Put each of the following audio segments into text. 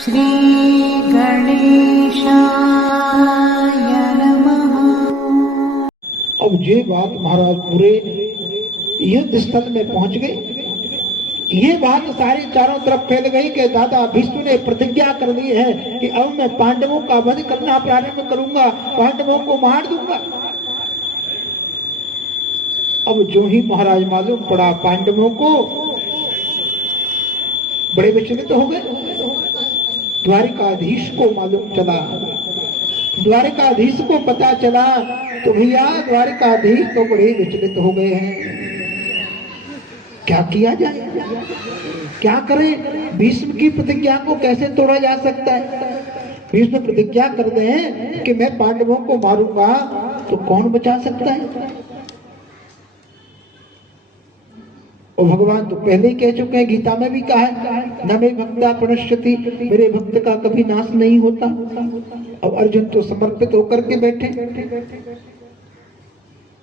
श्री गणेशाय नमः। अब ये बात महाराज पूरे युद्ध स्थल में पहुंच गए। ये बात सारी चारों तरफ फैल गई कि दादा भीष्म ने प्रतिज्ञा कर ली है कि अब मैं पांडवों का वध करना प्रारंभ करूंगा, पांडवों को मार दूंगा। अब जो ही महाराज मालूम पड़ा पांडवों को, बड़े विचलित हो गए। द्वारिकाधीश को मालूम चला, द्वारिकाधीश को पता चला तो भैया द्वारिकाधीश तो बड़े विचलित हो गए हैं। क्या किया जाए, क्या करें? भीष्म की प्रतिज्ञा को कैसे तोड़ा जा सकता है? भीष्म प्रतिज्ञा कर दें कि मैं पांडवों को मारूंगा तो कौन बचा सकता है? और भगवान तो पहले ही कह चुके हैं, गीता में भी कहा है, न मे भक्ता प्रणश्यति, मेरे भक्त का कभी नाश नहीं होता। अब अर्जुन तो समर्पित होकर के बैठे।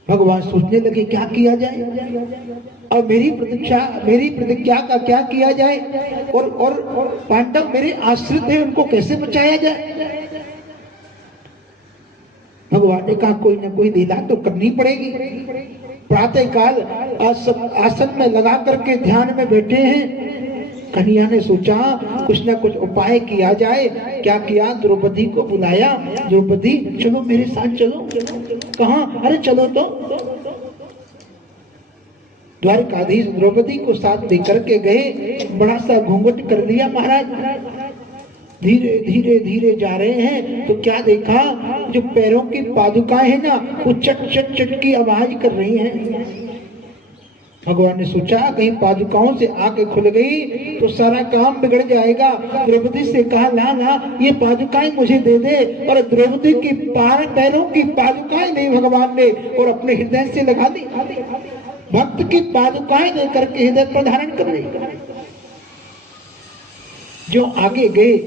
भगवान सोचने लगे क्या किया जाए, अब मेरी प्रतिज्ञा का क्या किया जाए, और पांडव मेरे आश्रित हैं, उनको कैसे बचाया जाए? भगवान ने कहा कोई ना कोई लीला तो करनी पड़ेगी। प्रातः काल आसन में लगा करके ध्यान में बैठे हैं। कन्हैया ने सोचा कुछ ना कुछ उपाय किया जाए। क्या किया? द्रौपदी को बुलाया, द्रौपदी चलो मेरे साथ चलो। कहाँ? अरे चलो तो। द्वारिकाधीश द्रौपदी को साथ लेकर के गए, बड़ा सा घूंघट कर लिया महाराज। धीरे धीरे धीरे जा रहे हैं तो क्या देखा, जो पैरों की पादुकाएं हैं ना, वो चट चट चट की आवाज कर रही हैं। भगवान ने सोचा कहीं पादुकाओं से आके खुल गई तो सारा काम बिगड़ जाएगा। द्रौपदी से कहा ला ला ये पादुकाएं मुझे दे दे, और द्रौपदी की पैरों की पादुकाएं नहीं भगवान ने और अपने हृदय से लगा दी। भक्त की पादुकाएं लेकर के हृदय पर धारण कर ली। जो आगे गए,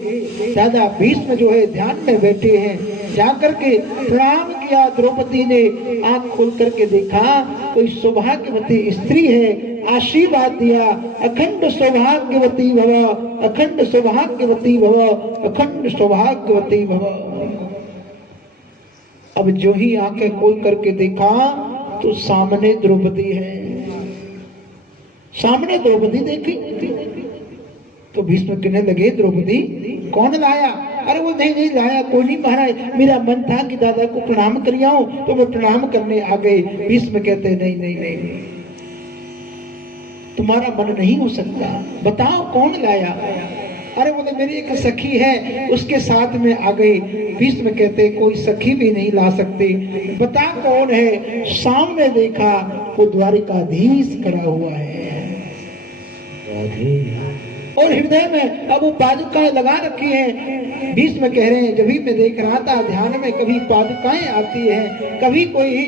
दादा भीष्म जो है ध्यान में बैठे हैं, जाकर के प्रणाम किया। द्रौपदी ने आंख खोल करके देखा कोई सौभाग्यवती स्त्री है, आशीर्वाद दिया, अखंड सौभाग्यवती भव, अखंड सौभाग्यवती भव, अखंड सौभाग्यवती भव। अब जो ही आंखें खोल करके देखा तो सामने द्रौपदी है। सामने द्रौपदी देखी तो भीष्म कहने लगे द्रौपदी कौन लाया? अरे वो नहीं लाया कोई नहीं महाराज, मेरा मन था कि दादा को प्रणाम कर आऊं तो मैं प्रणाम करने आ गए। भीष्म कहते नहीं नहीं नहीं, तुम्हारा मन नहीं हो सकता, बताओ कौन लाया? अरे बोले मेरी एक सखी है, उसके साथ में आ गई। भीष्म कहते कोई सखी भी नहीं ला सकते, बता कौन है? सामने देखा वो द्वारिकाधीश खड़ा हुआ है और हृदय में अब वो पादुकाएं लगा रखी हैं। भीष्म कह रहे हैं जब भी मैं देख रहा था ध्यान में, कभी पादुकाएं आती हैं, कभी कोई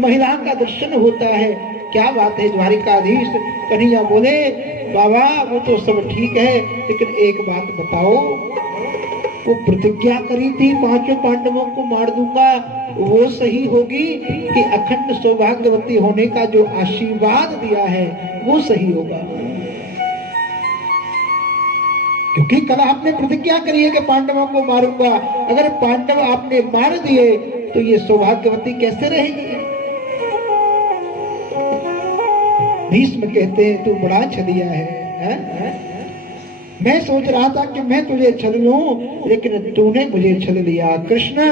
महिला का दर्शन होता है। क्या बात है द्वारिकाधीश? कन्हैया बोले बाबा वो तो सब ठीक है, लेकिन एक बात बताओ, वो प्रतिज्ञा करी थी 5 पांडवों को मार दूंगा, वो सही होगी कि अखंड सौभाग्यवती होने का जो आशीर्वाद दिया है वो सही होगा? क्योंकि कल आपने प्रतिज्ञा करी है कि पांडवों को मारूंगा, अगर पांडव आपने मार दिए तो ये सौभाग्यवती कैसे रहेगी? भीष्म कहते हैं तू बड़ा छलिया है? मैं सोच रहा था कि मैं तुझे छल लूं, लेकिन तूने मुझे छल लिया। कृष्ण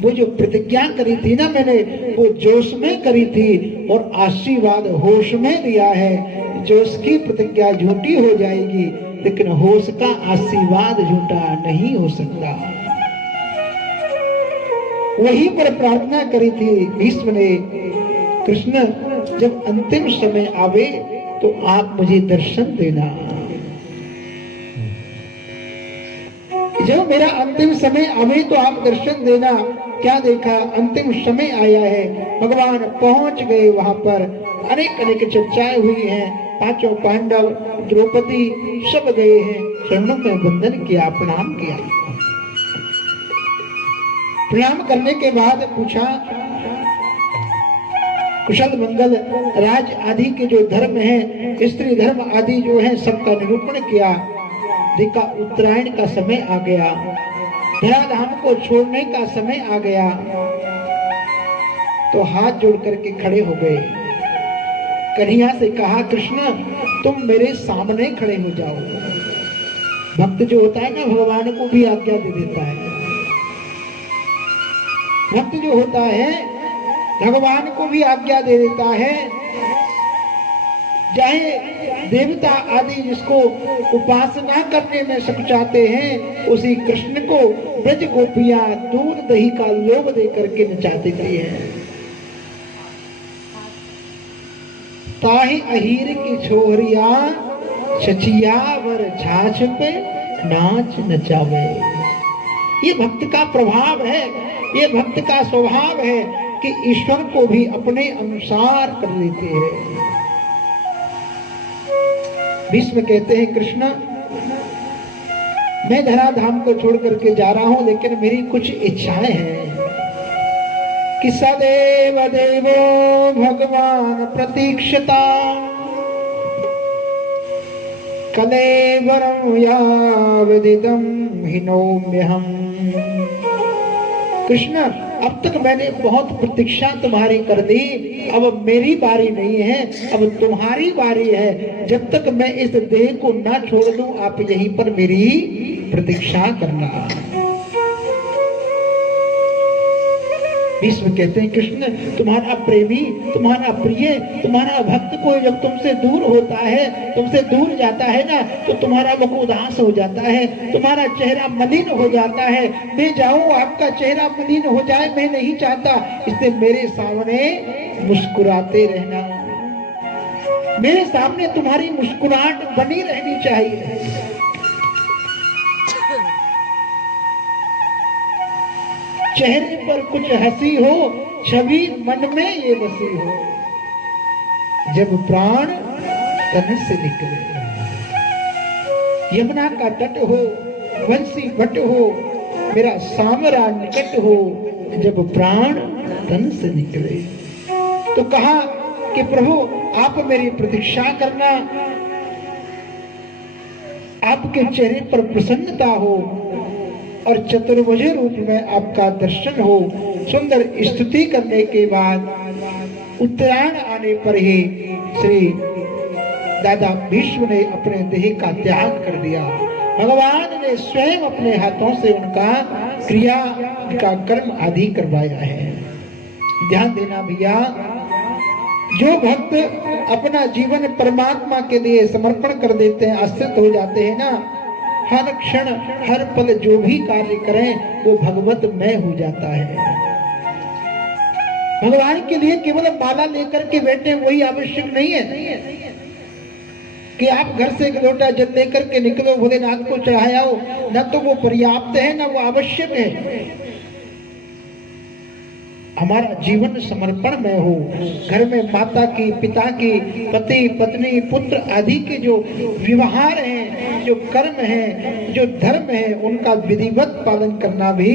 वो जो प्रतिज्ञा करी थी ना मैंने, वो जोश में करी थी और आशीर्वाद होश में दिया है। जोश की प्रतिज्ञा झूठी हो जाएगी, लेकिन होश का आशीर्वाद झूठा नहीं हो सकता। वहीं पर प्रार्थना करी थी भीष्म ने, कृष्ण जब अंतिम समय आवे तो आप मुझे दर्शन देना। जब मेरा अंतिम समय आवे तो आप दर्शन देना। क्या देखा? अंतिम समय आया है, भगवान पहुंच गए वहां पर। अनेक अनेक चर्चाएं हुई हैं, 5 पांडव, द्रौपदी सब गए हैं, चरणों में वंदन किया, प्रणाम किया। प्रणाम करने के बाद पूछा, कुशल मंगल, राज आदि के जो धर्म है, स्त्री धर्म आदि जो है, सबका निरूपण किया। देखा उत्तरायण का समय आ गया, धराधाम को छोड़ने का समय आ गया, तो हाथ जोड़ करके खड़े हो गए। कन्हैया से कहा, कृष्ण तुम मेरे सामने खड़े हो जाओ। भक्त जो होता है ना, भगवान को भी आज्ञा दे देता है। भक्त जो होता है भगवान को भी आज्ञा दे देता है। चाहे देवता आदि जिसको उपासना करने में सकुचाते हैं, उसी कृष्ण को ब्रज गोपियां दूध दही का लोभ दे करके नचाती रही है। ताही अहीर की छोरिया छचिया वर छाछ पे नाच नचावे। ये भक्त का प्रभाव है, ये भक्त का स्वभाव है कि ईश्वर को भी अपने अनुसार कर लेते हैं। भीष्म कहते हैं, कृष्ण मैं धराधाम को छोड़ करके जा रहा हूं, लेकिन मेरी कुछ इच्छाएं हैं कि सदैव देवो भगवान प्रतीक्षता कलेवरं यावदिदं हिनोम्यहम्। कृष्ण अब तक मैंने बहुत प्रतीक्षा तुम्हारी कर दी, अब मेरी बारी नहीं है, अब तुम्हारी बारी है। जब तक मैं इस देह को ना छोड़ दूं, आप यहीं पर मेरी प्रतीक्षा करना। भीष्म कहते हैं, कृष्ण तुम्हारा प्रेमी, तुम्हारा प्रिय, तुम्हारा भक्त कोई जब तुमसे दूर होता है, तुमसे दूर जाता है ना, तो तुम्हारा मुख उदास हो जाता है, तुम्हारा चेहरा मलिन हो जाता है। मैं जाऊं आपका चेहरा मलिन हो जाए, मैं नहीं चाहता। इसलिए मेरे सामने मुस्कुराते रहना, मेरे सामने तुम्हारी मुस्कुराहट बनी रहनी चाहिए। चेहरे पर कुछ हंसी हो, छवि मन में ये बसी हो। जब प्राण तन से निकले, यमुना का तट हो, वंशी भट्ट हो, मेरा सामरा निकट हो, जब प्राण तन से निकले। तो कहा कि प्रभु आप मेरी प्रतीक्षा करना, आपके चेहरे पर प्रसन्नता हो और चतुर्भुज रूप में आपका दर्शन हो। सुंदर स्तुति करने के बाद उत्तरायण आने पर ही श्री दादा भीष्म ने अपने देह का त्याग कर दिया। भगवान ने स्वयं अपने हाथों से उनका क्रिया का कर्म आदि करवाया है। ध्यान देना भैया, जो भक्त अपना जीवन परमात्मा के लिए समर्पण कर देते हैं, आश्रित हो जाते हैं ना, हर क्षण हर पल जो भी कार्य करें वो भगवतमय हो जाता है। भगवान के लिए केवल माला लेकर के बैठे वही आवश्यक नहीं है कि आप घर से एक लोटा जल लेकर के निकलो, भोलेनाथ को चढ़ाओ, न तो वो पर्याप्त है न वो आवश्यक है। हमारा जीवन समर्पण में हो, घर में माता की, पिता की, पति पत्नी पुत्र आदि के जो व्यवहार हैं, जो कर्म हैं, जो धर्म है, उनका विधिवत पालन करना भी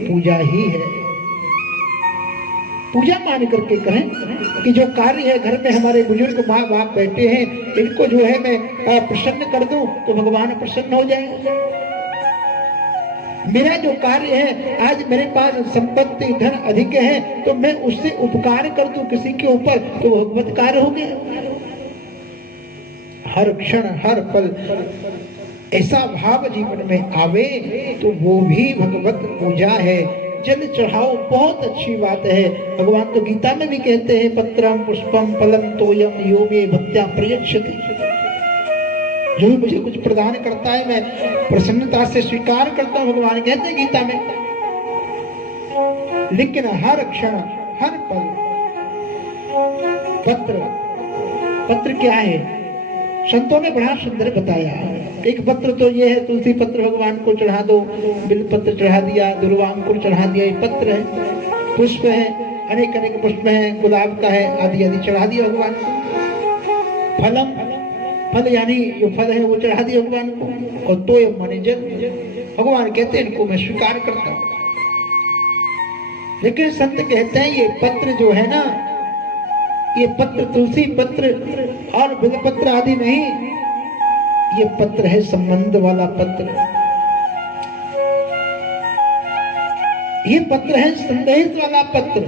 पूजा ही है। पूजा मान करके करें कि जो कार्य है, घर में हमारे बुजुर्ग माँ बाप बैठे हैं, इनको जो है मैं प्रसन्न कर दूं तो भगवान प्रसन्न हो जाए। मेरा जो कार्य है, आज मेरे पास संपत्ति धन अधिक है तो मैं उससे उपकार कर दूं किसी के ऊपर, तो भगवत कार्य हो गया। हर क्षण हर पल ऐसा भाव जीवन में आवे तो वो भी भगवत पूजा है। जल चढ़ाओ बहुत अच्छी बात है। भगवान तो गीता में भी कहते हैं, पत्रम पुष्पम फलम तोयम यो मे भक्त्या प्रयच्छति। जो भी मुझे कुछ प्रदान करता है मैं प्रसन्नता से स्वीकार करता हूं, भगवान कहते हैं गीता में। लेकिन हर क्षण हर पल पत्र क्या है, संतों ने बड़ा सुंदर बताया। एक पत्र तो ये है, तुलसी पत्र भगवान को चढ़ा दो, बिल पत्र चढ़ा दिया, दुर्वांकुर चढ़ा दिया, ये पत्र है। पुष्प है, अनेक अनेक पुष्प है, गुलाब का है, आदि आदि चढ़ा दिया भगवान को। फलम, फल यानी जो फल है वो चढ़ा दिया भगवान को। और तो माने जल, भगवान कहते हैं इनको मैं स्वीकार करता हूँ। लेकिन संत कहते हैं ये पत्र जो है ना, ये पत्र तुलसी पत्र और बिलपत्र आदि नहीं, ये पत्र है संबंध वाला पत्र। ये पत्र है संदेश वाला पत्र।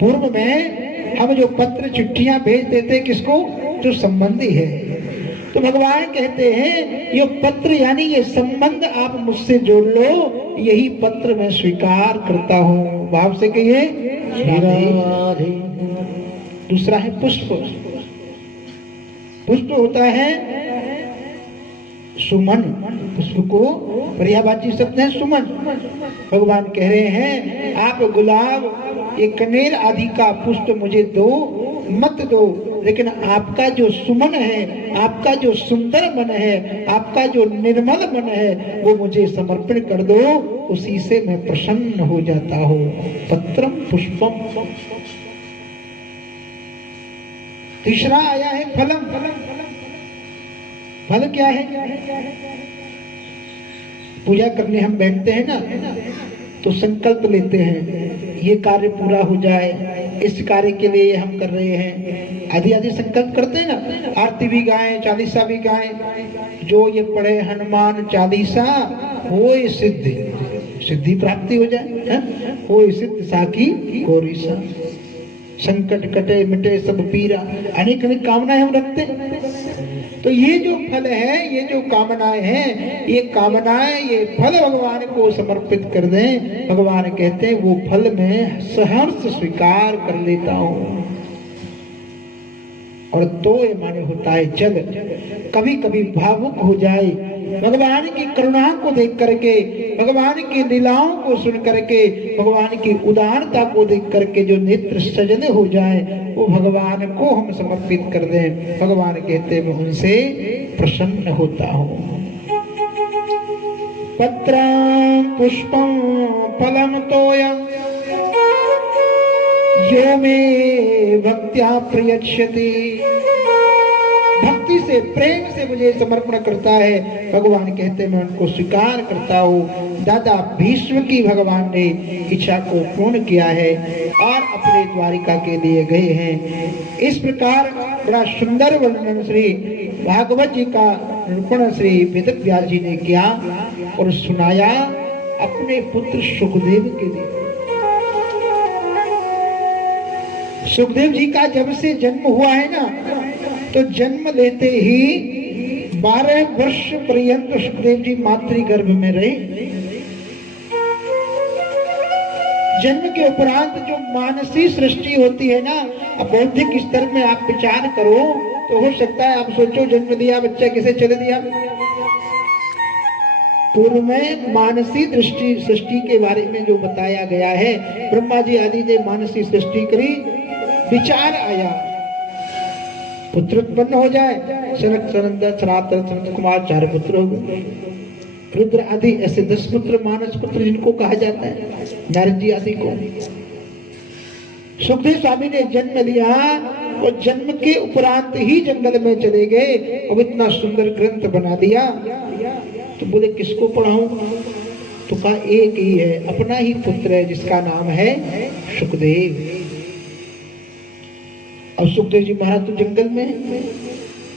पूर्व में हम जो पत्र चिट्ठियां भेज देते किसको, जो संबंधी है, तो भगवान कहते हैं ये पत्र यानी ये संबंध आप मुझसे जोड़ लो, यही पत्र मैं स्वीकार करता हूं। भाव से कहिए राधे। दूसरा है पुष्प। पुष्प होता है सुमन। पुष्प को पर्यायवाची शब्द है सुमन। भगवान कह रहे हैं आप गुलाब, ये कनेर आदि का पुष्प मुझे दो मत दो, लेकिन आपका जो सुमन है, आपका जो सुंदर मन है, आपका जो निर्मल मन है, वो मुझे समर्पण कर दो, उसी से मैं प्रसन्न हो जाता हूँ। पत्रम पुष्पम। तीसरा आया है फलम। फल क्या है? पूजा करने हम बैठते हैं ना, तो संकल्प लेते हैं ये कार्य पूरा हो जाए, इस कार्य के लिए हम कर रहे हैं, आदि आदि संकल्प करते हैं ना। आरती भी गाएं, चालीसा भी गाएं, जो ये पढ़े हनुमान चालीसा होए सिद्धि, सिद्धि प्राप्ति हो जाए, होए सिद्ध साखी गौरीसा, संकट कटे मिटे सब पीरा, अनेक अनेक कामनाएं हम रखते हैं। तो ये जो फल है, ये जो कामनाएं हैं, ये कामनाएं, ये फल भगवान को समर्पित कर दें। भगवान कहते हैं वो फल मैं सहर्ष स्वीकार कर लेता हूं। और तो ये माने होता है जल। कभी कभी भावुक हो जाए, भगवान की करुणा को देख करके, भगवान की लीलाओं को सुन करके, भगवान की उदारता को देख करके जो नेत्र सजने हो जाए, वो भगवान को हम समर्पित कर दें। भगवान कहते मैं उनसे प्रसन्न होता हूँ। पत्रं पुष्पं फलं तोयं यो मे भक्त्या प्रयच्छति। भक्ति से, प्रेम से मुझे समर्पण करता है, भगवान कहते मैं उनको स्वीकार करता हूँ। दादा भीष्म की भगवान ने इच्छा को पूर्ण किया है और अपने द्वारिका के लिए गए हैं। इस प्रकार बड़ा सुंदर वर्णन श्री भागवत जी का निरूपण श्री वेद व्यास जी ने किया और सुनाया अपने पुत्र सुखदेव के लिए। सुखदेव जी का जब से जन्म हुआ है ना, तो जन्म लेते ही 12 वर्ष पर्यंत सुखदेव जी मातृगर्भ में रहे। जन्म के उपरांत जो मानसिक सृष्टि होती है ना, अब बौद्धिक स्तर में आप विचार करो तो हो सकता है आप सोचो जन्म दिया बच्चा किसे चले दिया। पूर्व में मानसिक दृष्टि सृष्टि के बारे में जो बताया गया है, ब्रह्मा जी आदि ने मानसिक सृष्टि करी, विचार आया पुत्र उत्पन्न हो जाए, सनक सनंदन सनातन सनत कुमार 4 पुत्र हो गए, रुद्र आदि ऐसे 10 पुत्र मानस पुत्र जिनको कहा जाता है, नारद जी आदि को। सुखदेव स्वामी ने जन्म लिया और जन्म के उपरांत ही जंगल में चले गए और इतना सुंदर ग्रंथ बना दिया। तो बोले किसको पढ़ाऊं? तो कहा एक ही है, अपना ही पुत्र है जिसका नाम है सुखदेव। अब सुखदेव जी महाराज तो जंगल में है,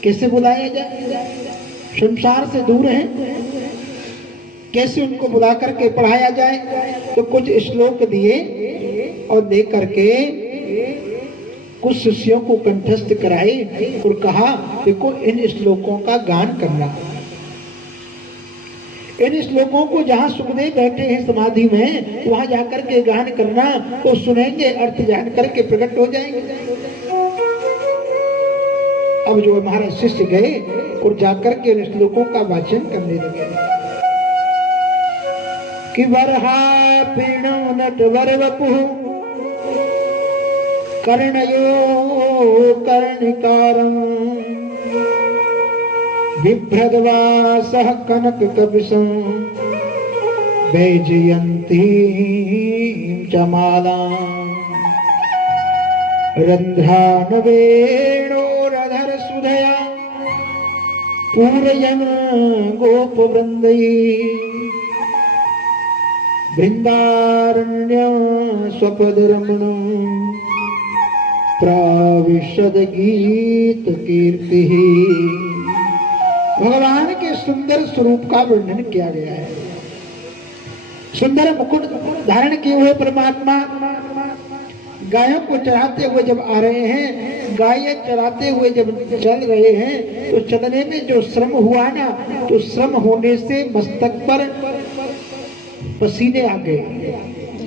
कैसे बुलाया जाए? संसार से दूर है, कैसे उनको बुला करके पढ़ाया जाए? तो कुछ श्लोक दिए और दे करके कुछ शिष्यों को कंठस्थ कराए और कहा देखो इन श्लोकों का गान करना। इन श्लोकों को जहाँ सुखदेव बैठे हैं समाधि में, वहां जाकर के गान करना, तो सुनेंगे, अर्थ जान करके प्रकट हो जाएंगे। अब जो हमारे शिष्य गए और जाकर के इन श्लोकों का वाचन करने लगे कि वरहा पीणो नटवर वपुः कर्णयो कर्णिकारं बिभ्रद्वासः कनक कपिशं वैजयन्तीं च मालां रन्ध्रान् वेणोरधर सुधया पूरयन् गोपवृन्दैः वृंदारण्य स्वपदरमण प्राविशद गीत कीर्ति। भगवान के सुंदर स्वरूप का वर्णन किया गया है। सुंदर मुकुट धारण किए हुए परमात्मा गायों को चराते हुए जब आ रहे हैं, गायें चराते हुए जब चल रहे हैं, तो चलने में जो श्रम हुआ ना, तो श्रम होने से मस्तक पर पसीने आ गए।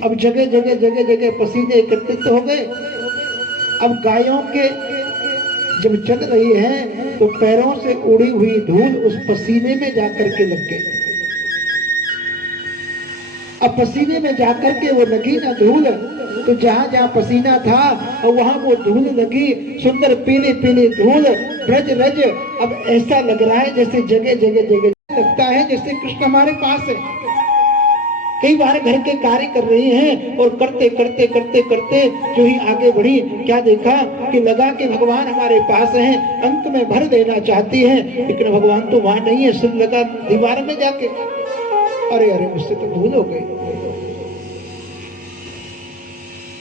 अब जगह जगह जगह जगह पसीने एकत्रित हो गए। अब गायों के जब चल रही हैं तो पैरों से उड़ी हुई धूल उस पसीने में जाकर के लग गई। अब पसीने में जाकर के वो लगी ना धूल, तो जहां जहां पसीना था और वहां वो धूल लगी, सुंदर पीले पीले धूल ब्रज रज। अब ऐसा लग रहा है जैसे जगह जगह जगह लगता है जैसे कृष्ण हमारे पास है। कई बार घर के कार्य कर रही हैं और करते करते करते करते जो ही आगे बढ़ी, क्या देखा कि लगा कि भगवान हमारे पास हैं, अंक में भर देना चाहती हैं, लेकिन भगवान तो वहां नहीं है। सिर लगा दीवार में जाके, अरे अरे मुझसे तो भूल हो गई।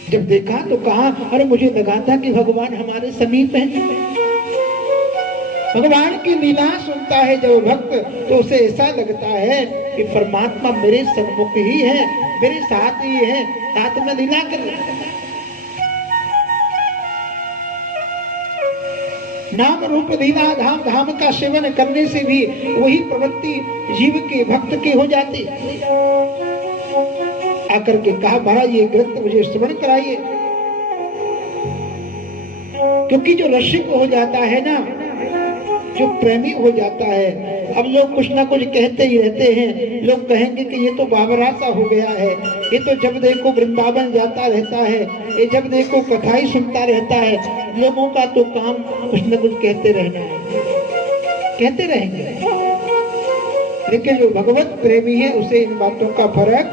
जब देखा तो कहा, अरे मुझे लगा था कि भगवान हमारे समीप हैं। भगवान की लीला सुनता है जब भक्त, तो उसे ऐसा लगता है कि परमात्मा मेरे सन्मुख ही है, मेरे साथ ही है, साथ में लीला कर रहे हैं। नाम रूप लीला धाम धाम का सेवन करने से भी वही प्रवृत्ति जीव के भक्त की हो जाती। आकर के कहा, महाराज ये ग्रंथ मुझे श्रवण कराइए। क्योंकि जो रसिक हो जाता है ना, जो प्रेमी हो जाता है, अब लोग कुछ ना कुछ कहते ही रहते हैं। लोग कहेंगे कि ये तो बाबरा सा हो गया है, ये तो जब देखो वृंदावन जाता रहता है, ये जब देखो कथा ही सुनता रहता है। लोगों का तो काम कुछ न कुछ कहते रहना है, कहते रहेंगे। लेकिन जो भगवत प्रेमी है उसे इन बातों का फर्क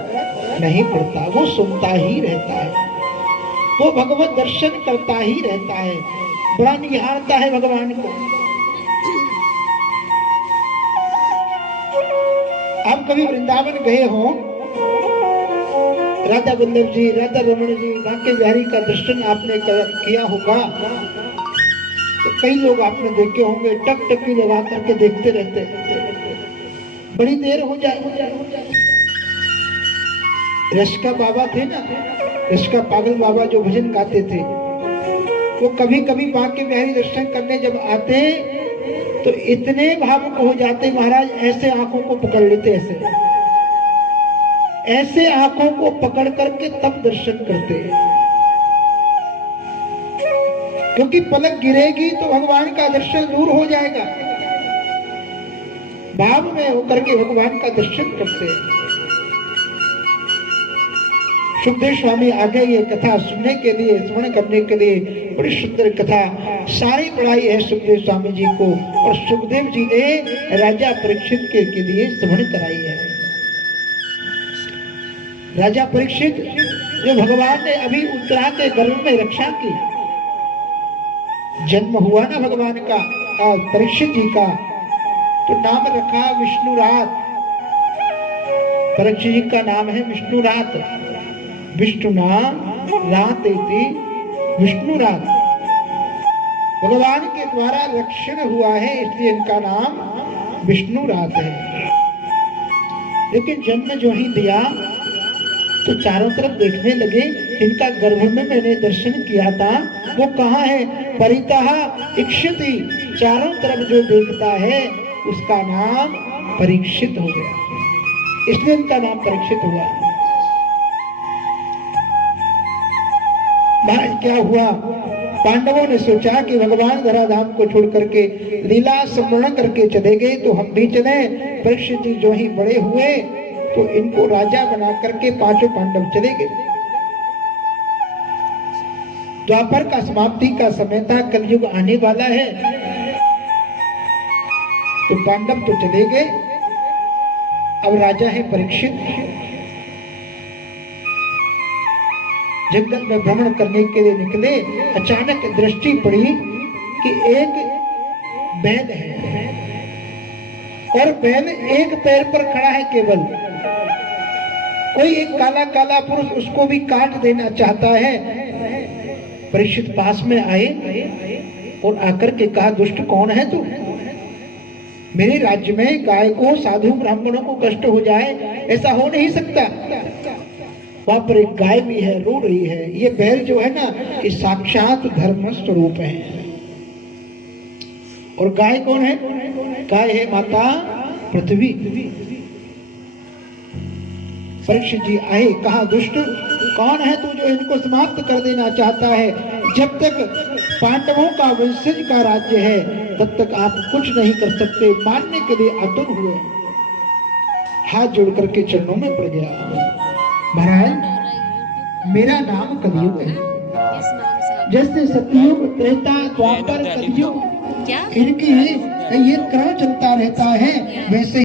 नहीं पड़ता, वो सुनता ही रहता है, वो भगवत दर्शन करता ही रहता है, बड़ा निहारता है भगवान को। आप कभी वृंदावन गए हो, राधा वल्लभ जी, राधा रमण जी, बांके बिहारी का दर्शन आपने किया होगा, तो कई लोग आपने देखे होंगे टकटकी लगा करके देखते रहते, बड़ी देर हो जाए। रश्का बाबा थे ना, रश्का पागल बाबा जो भजन गाते थे, वो कभी कभी बांके बिहारी दर्शन करने जब आते तो इतने भावुक हो जाते महाराज, ऐसे आंखों को पकड़ लेते, ऐसे आंखों को पकड़ करके तब दर्शन करते। क्योंकि पलक गिरेगी तो भगवान का दर्शन दूर हो जाएगा। भाव में होकर के भगवान का दर्शन करते। सुखदेव स्वामी आगे ये कथा सुनने के लिए, श्रवण करने के लिए, बड़ी सुंदर कथा सारी पढ़ाई है सुखदेव स्वामी जी को, और सुखदेव जी ने राजा परीक्षित के लिए श्रवण कराई है। राजा परीक्षित जो भगवान ने अभी उत्तरा के गर्भ में रक्षा की, जन्म हुआ ना भगवान का परीक्षित जी का, तो नाम रखा विष्णुरात। परीक्षित जी का नाम है विष्णुरात। विष्णुना रातेति विष्णुरात। भगवान के द्वारा रक्षण हुआ है, इसलिए इनका नाम विष्णुरात है। लेकिन जन्म जो ही दिया तो चारों तरफ देखने लगे, इनका गर्भ में मैंने दर्शन किया था वो कहाँ है? परितः इक्षति। चारों तरफ जो देखता है उसका नाम परीक्षित हो गया, इसलिए इनका नाम परीक्षित हुआ। महाराज क्या हुआ? पांडवों ने सोचा कि भगवान धराधाम को छोड़ करके लीला स्मरण करके चले गए तो हम भी चले। परीक्षित जी जो ही बड़े हुए तो इनको राजा बना करके पांचों पांडव चले गए। द्वापर का समाप्ति का समय था, कलयुग आने वाला है, तो पांडव तो चले गए। अब राजा है परीक्षित। जंगल में भ्रमण करने के लिए निकले। अचानक दृष्टि पड़ी कि एक बैल है और बैल एक पैर पर खड़ा है केवल, कोई एक काला काला पुरुष उसको भी काट देना चाहता है। परीक्षित पास में आए और आकर के कहा, दुष्ट कौन है तू? मेरे राज्य में गाय को, साधु ब्राह्मणों को कष्ट हो जाए, ऐसा हो नहीं सकता। वहां पर एक गाय भी है, रो रही है। ये बैल जो है ना, ये साक्षात धर्म स्वरूप है। और गाय कौन है? गाय है माता पृथ्वी। परीक्षित जी आए, कहा, दुष्ट कौन है तू जो इनको समाप्त कर देना चाहता है? जब तक पांडवों का वंशज का राज्य है तब तक आप कुछ नहीं कर सकते। मानने के लिए आतुर हुए, हाथ जोड़ करके चरणों में पड़ गया। महाराज, मेरा नाम कलियुग है। जैसे सतयुग, त्रेता, द्वापर, कलियुग, इनकी ये क्रम चलता रहता है, वैसे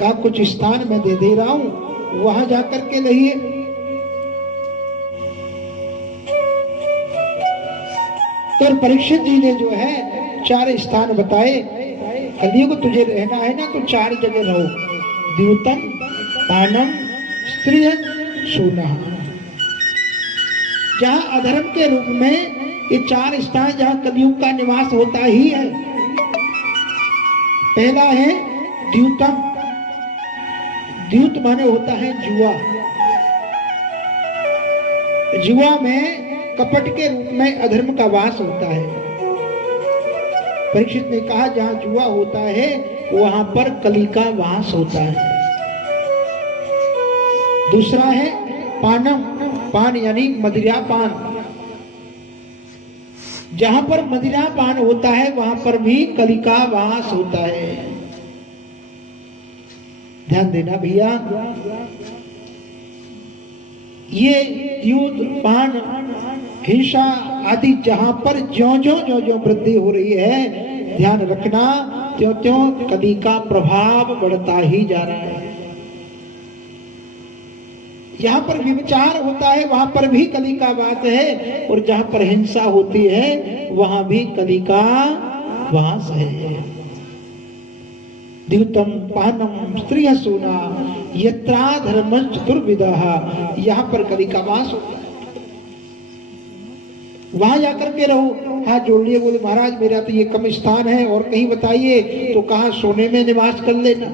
का कुछ स्थान मैं दे रहा हूं, वहां जाकर के रहिए। तो परीक्षित जी ने जो है 4 स्थान बताए। कलियुग तुझे रहना है ना, तो 4 जगह रहो। द्यूतम, पानम, स्त्रिय, शूनः। जहां अधर्म के रूप में ये 4 स्थान जहां कलियुग का निवास होता ही है। पहला है द्यूतम। द्यूत माने होता है जुआ। जुआ में कपट के रूप में अधर्म का वास होता है। परीक्षित ने कहा, जहां जुआ होता है वहां पर कली का वास होता है। दूसरा है पानम। पान यानी मदिरा पान। जहां पर मदिरा पान होता है वहां पर भी कली का वास होता है। ध्यान देना भैया, ये द्यूत, पान, हिंसा आदि जहां पर ज्यों ज्यों वृद्धि हो रही है, ध्यान रखना, त्यों त्यों कली का प्रभाव बढ़ता ही जा रहा है। जहां पर विचार होता है वहां पर भी कली का वास है, और जहां पर हिंसा होती है वहां भी कली का वास है। द्यूतम, पानम, स्त्रिय, सूना, यत्रा धर्म चतुर्विदः। यहाँ पर कली का वास होता है, वहां जाकर के रहो। हाथ जोड़ लिए, बोले महाराज मेरा तो ये कम स्थान है, और कहीं बताइए। तो कहा, सोने में निवास कर लेना,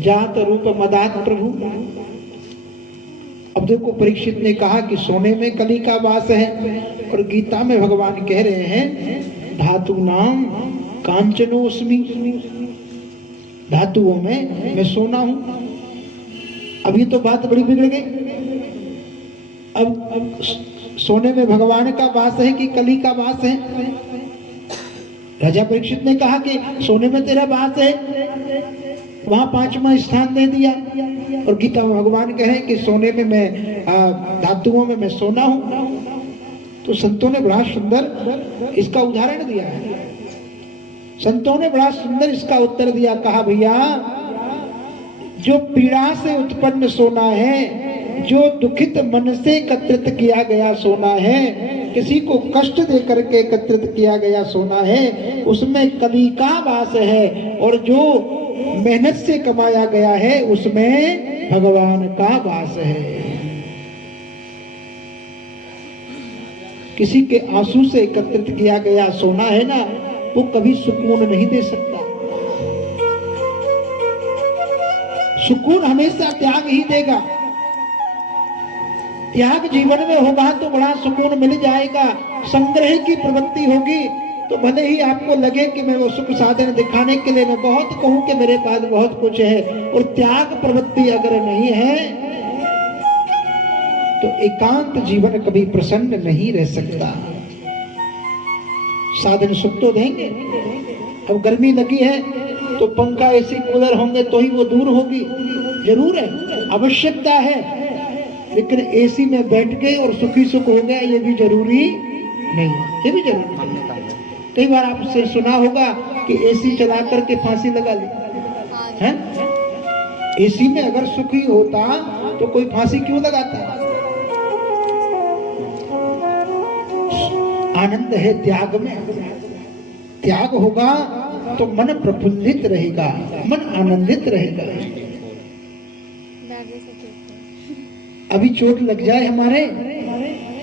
जात रूप मदात प्रभु। अब देखो, परीक्षित ने कहा कि सोने में कली का वास है, और गीता में भगवान कह रहे हैं, धातु नाम कांचनोस्मि। धातुओं में मैं सोना हूं। अब ये तो बात बड़ी बिगड़ गई। अब सोने में भगवान का वास है कि कली का वास है? राजा परीक्षित ने कहा कि सोने में तेरा वास है, वहां 5वां स्थान दे दिया। और गीता में भगवान कहे कि सोने में मैं, धातुओं में मैं सोना हूं। तो संतों ने बड़ा सुंदर इसका उदाहरण दिया है। संतों ने बड़ा सुंदर इसका उत्तर दिया। कहा, भैया जो पीड़ा से उत्पन्न सोना है, जो दुखित मन से एकत्रित किया गया सोना है, किसी को कष्ट दे करके एकत्रित किया गया सोना है, उसमें कली का वास है। और जो मेहनत से कमाया गया है उसमें भगवान का वास है। किसी के आंसू से एकत्रित किया गया सोना है ना, वो कभी सुकून नहीं दे सकता। सुकून हमेशा त्याग ही देगा। त्याग जीवन में होगा तो बड़ा सुकून मिल जाएगा। संग्रह की प्रवृत्ति होगी तो भले ही आपको लगे कि मैं वो सुख साधन दिखाने के लिए मैं बहुत कहूं कि मेरे पास बहुत कुछ है, और त्याग प्रवृत्ति अगर नहीं है तो एकांत जीवन कभी प्रसन्न नहीं रह सकता। साधन सुख तो देंगे। अब गर्मी लगी है तो पंखा, एसी, कूलर होंगे तो ही वो दूर होगी, जरूर है, आवश्यकता है। लेकिन एसी में बैठ के और सुखी सुख हो गया ये भी जरूरी नहीं, ये भी जरूरी नहीं। कई बार आपसे सुना होगा कि एसी चला करके फांसी लगा ली है। एसी में अगर सुखी होता तो कोई फांसी क्यों लगाता? आनंद है त्याग में। त्याग होगा तो मन प्रफुल्लित रहेगा, मन आनंदित रहेगा। अभी चोट लग जाए हमारे,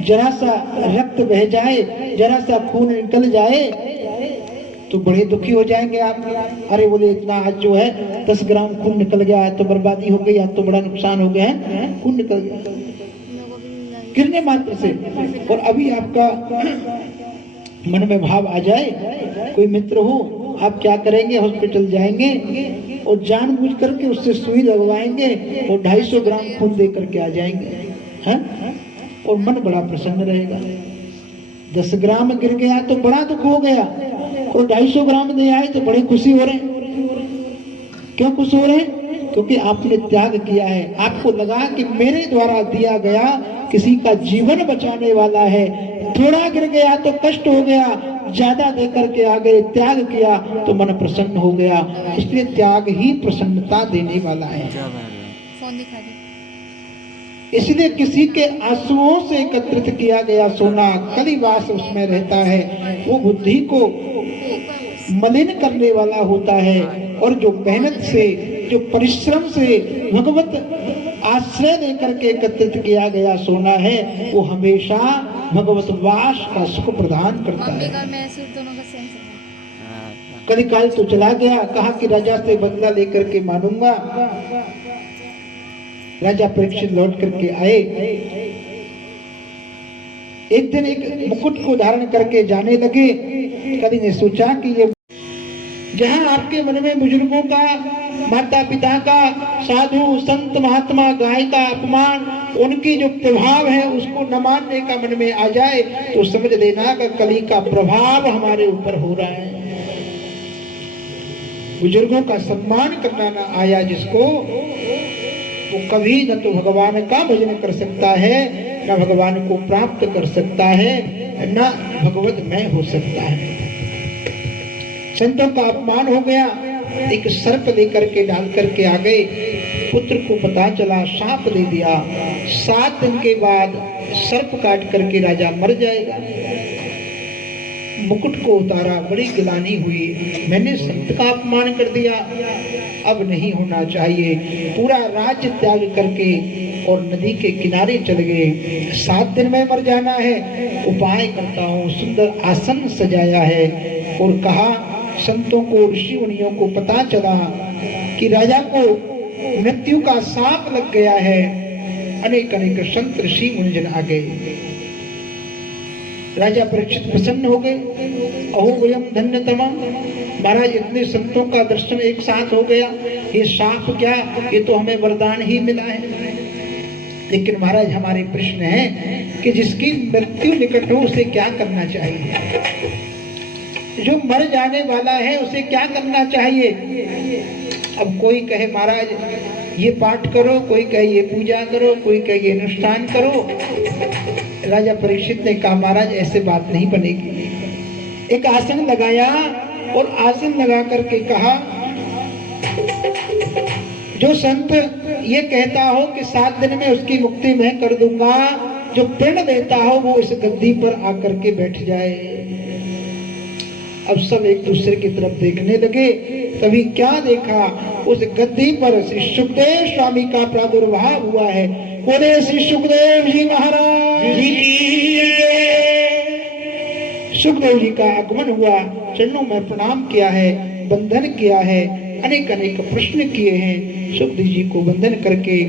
जरा सा रक्त बह जाए, जरा सा खून निकल जाए तो बड़े दुखी हो जाएंगे आप। अरे बोले इतना आज जो है 10 ग्राम खून निकल गया, आज तो बर्बादी हो गई, आज तो बड़ा नुकसान हो गया है, खून निकल गया गिरने मात्र से। और अभी आपका मन में भाव आ जाए, कोई मित्र हो, आप क्या करेंगे, हॉस्पिटल जाएंगे और जानबूझ करके उससे सुई लगवाएंगे और 250 ग्राम खून दे करके आ जाएंगे, हैं? और मन बड़ा प्रसन्न रहेगा। 10 ग्राम गिर गया तो बड़ा दुख हो गया, और 250 ग्राम दे आए तो बड़े खुशी हो रहे हैं। क्यों खुश हो रहे हैं? क्योंकि आपने त्याग किया है, आपको लगा कि मेरे द्वारा दिया गया किसी का जीवन बचाने वाला है। थोड़ा गिर गया तो कष्ट हो गया, ज्यादा दे करके आ गए, त्याग किया तो मन प्रसन्न हो गया। इसलिए त्याग ही प्रसन्नता देने वाला है। इसलिए किसी के आंसुओं से एकत्रित किया गया सोना कलिवास उसमें रहता है, वो बुद्धि को मलिन करने वाला होता है। और जो मेहनत से, जो परिश्रम से भगवत आश्रय लेकर के एकत्रित किया गया सोना है, वो हमेशा भगवत वास का सुख प्रदान करता है। कलिकाल तो चला गया, कहा कि राजा से बदला लेकर के मानूंगा। राजा परीक्षित लौट करके आए। एक दिन एक मुकुट को धारण करके जाने लगे। कवि ने सोचा कि ये जहां आपके मन में बुजुर्गों का, माता पिता का, साधु संत महात्मा गाय का अपमान, उनकी जो प्रभाव है उसको न मानने का मन में आ जाए तो समझ लेना कि कली का प्रभाव हमारे ऊपर हो रहा है। बुजुर्गों का सम्मान करना ना आया जिसको, वो कभी न तो भगवान का भजन कर सकता है, न भगवान को प्राप्त कर सकता है, न भगवत में हो सकता है। संतों का अपमान हो गया। एक सर्प लेकर के डाल करके आ गए। पुत्र को पता चला, सांप दे दिया। 7 दिन के बाद सर्प काट करके राजा मर जाएगा। मुकुट को उतारा, बड़ी गिलानी हुई, मैंने संत का अपमान कर दिया, अब नहीं होना चाहिए। पूरा राज्य त्याग करके और नदी के किनारे चल गए। 7 दिन में मर जाना है, उपाय करता हूँ। सुंदर आसन सजाया है और कहा, संतों को, ऋषि मुनियों को पता चला कि राजा को मृत्यु का सांप लग गया है। अनेक अनेक संत ऋषि मुनिजन आ गए। राजा परीक्षित प्रसन्न हो गए। अहो वयम धन्यतमा, महाराज इतने संतों का दर्शन एक साथ हो गया, ये सांप क्या, ये तो हमें वरदान ही मिला है। लेकिन महाराज हमारे प्रश्न है कि जिसकी मृत्यु निकट हो उसे क्या करना चाहिए? जो मर जाने वाला है उसे क्या करना चाहिए? अब कोई कहे महाराज ये पाठ करो, कोई कहे ये पूजा करो, कोई कहे ये अनुष्ठान करो। राजा परीक्षित ने कहा, महाराज ऐसे बात नहीं बनेगी। एक आसन लगाया और आसन लगा करके कहा, जो संत ये कहता हो कि 7 दिन में उसकी मुक्ति मैं कर दूंगा, जो प्रण देता हो वो इस गद्दी पर आकर के बैठ जाए। अब सब एक दूसरे की तरफ देखने लगे। तभी क्या देखा, उस गद्दी पर श्री सुखदेव स्वामी का प्रादुर्भाव हुआ है। बोले श्री सुखदेव जी महाराज जी की। सुखदेव जी का आगमन हुआ, चरणों में प्रणाम किया है, बंधन किया है, अनेक अनेक प्रश्न किए हैं। सुखदेव जी को बंधन करके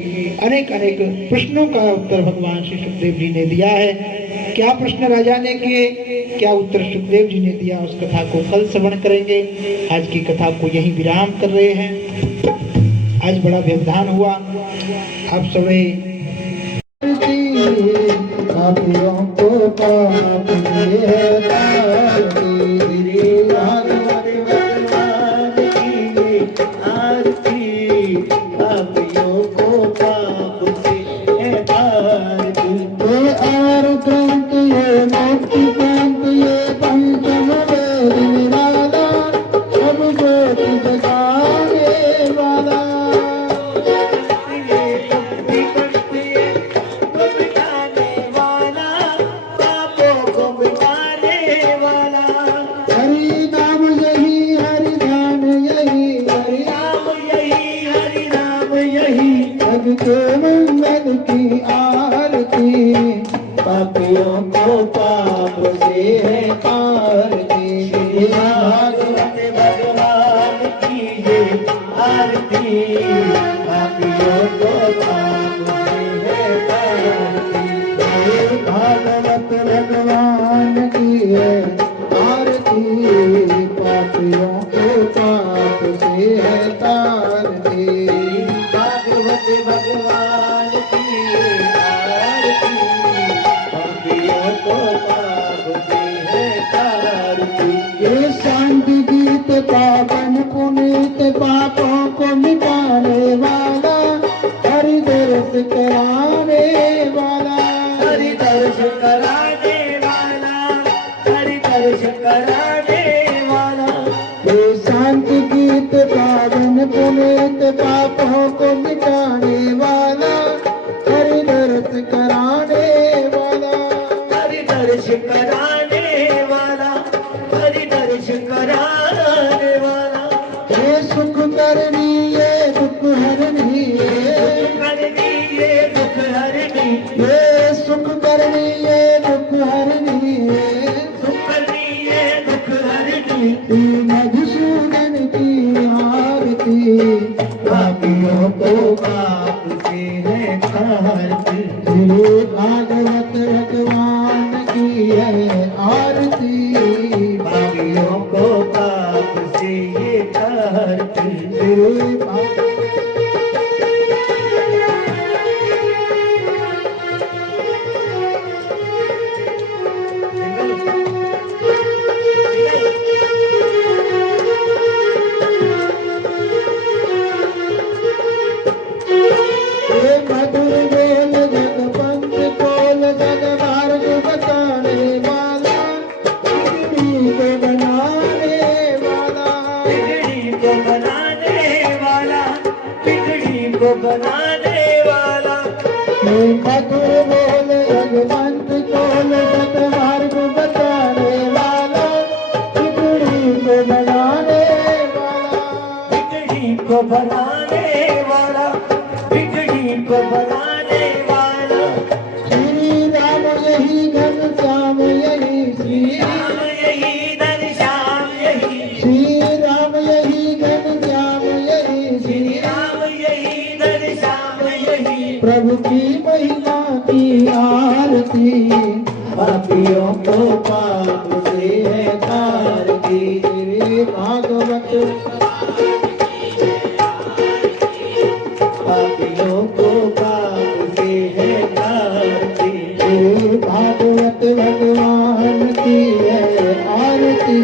अनेक अनेक प्रश्नों का उत्तर भगवान श्री सुखदेव जी ने दिया है। क्या प्रश्न राजा ने किए, क्या उत्तर सुखदेव जी ने दिया, उस कथा को कल श्रवण करेंगे। आज की कथा को यहीं विराम कर रहे हैं। आज बड़ा व्यवधान हुआ। आप सभी के मंगल की पाप से है तारती। भागवत भगवान की ये आरती, पापियों को पाप से है तारती। भागवत भगवान की है आरती, पापियों को पाप से है तारती। भागवत भगवान की आरती, पापियों को पाप से है तारती। ये शांति गीत पावन पुनीत पापों को मिटाने वाला, हरि दर्श कराने वाला, हरि दर्श कराने वाला, हरि दर्श कराने वाला। ये शांति गीत पावन पुनीत पापों को मिटाने वाला, हरि दर्श कराने वाला, हरि दर्श कराने वाला, हरि दर्श कराने वाला। ये सुख करनी ये दुख हरनी, ये करनी ये दुख हरनी, ये सुख करनी ये दुख हरनी, ये सुख करनी ये दुख हरनी। मधुसूदन की आरती, पापियों को पाप से है तारती। भागवत भगवान की है आरती, पापियों को पाप से ये तारती। मधुर बोल जगपंथ बोल जग मार्ग बताने वाला, बिगड़ी को बनाने वाला, बिगड़ी को बनाने वाला, बिगड़ी को बनाने वाला। मधुर बोल जगपंथ बोल जग मार्ग बताने वाला, बिगड़ी को बनाने वाला, बिगड़ी को बनाने वाला, बिगड़ी को बनाने वाला। श्री राम यही घन श्याम यही, श्री राम यही घन श्याम यही, श्री राम यही घन श्याम यही, श्री राम यही घन श्याम यही। प्रभु की महिमा की आरती, पापियों को पाप से है तारती। भागवत पापियों को पाप से है तारती। भागवत भगवान की है आरती,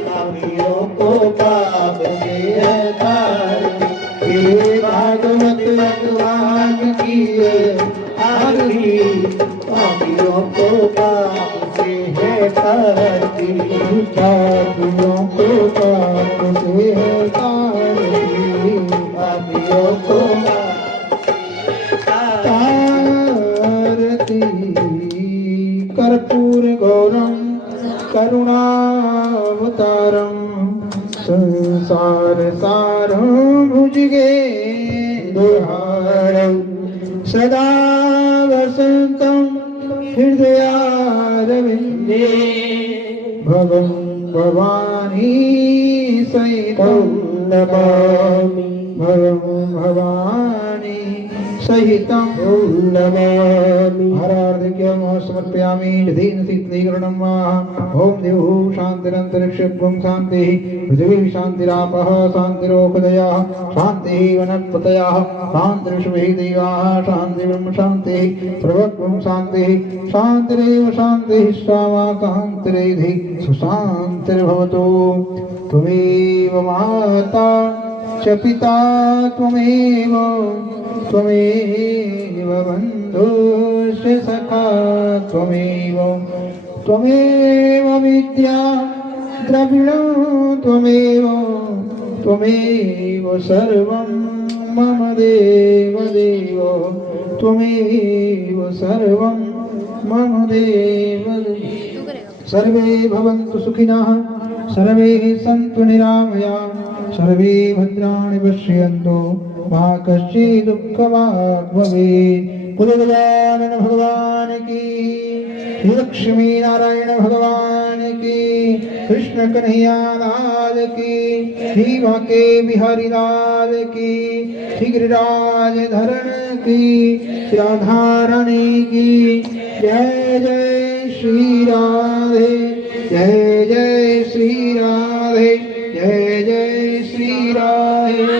पापियों को पाप से है तारती। भागवत भगवान की है आरती, पापियों को पाप से है तारती। पापियों को पाप से है तारती, पापियों को तारती। कर्पूर गौरम करुणावतारम, संसार सारं भुजगेन्द्रहारं, सदा वसन्तं हृदयारविन्दे। भवं भवानी सहितं नमामि, भवं भवानी सहितं नमामि। हरार्घ्यं समर्पयामि निधीन शीतलीकरणं वा। ओम देवः शान्तिरन्तरिक्षं शान्तिः, पृथिवी शान्तिरापः शान्तिरोपदयः, शान्तिः वनस्पतयः शान्तिर्विश्वे देवाः, शान्तिर्ब्रह्म शान्तिः प्रभुत्वं शान्तिः, शान्तिरेव शान्तिः सामा शान्तिरेधि सुशान्तिर्भवतु। त्वमेव माता च पिता त्वमेव, त्वमेव बन्धुश्च सखा त्वमेव, त्वमेव विद्या द्रविणं त्वमेव, त्वमेव सर्वं मम देव देव, त्वमेव सर्वं मम देव देव। सर्वे भवन्तु सुखिनः, सर्वे सन्तु निरामयाः, सर्वे भद्राणि पश्यन्तु मा कश्चित् दुःखभाग् भवेत्। बोलो गजानन भगवान की। लक्ष्मी नारायण भगवान की, कृष्ण कन्हैया लाल की, जीवा के बिहारी लाल की, श्री गिरिराज धरण की, राधा रानी की। जय जय श्री राधे, जय जय श्री राधे, जय जय श्री राधे।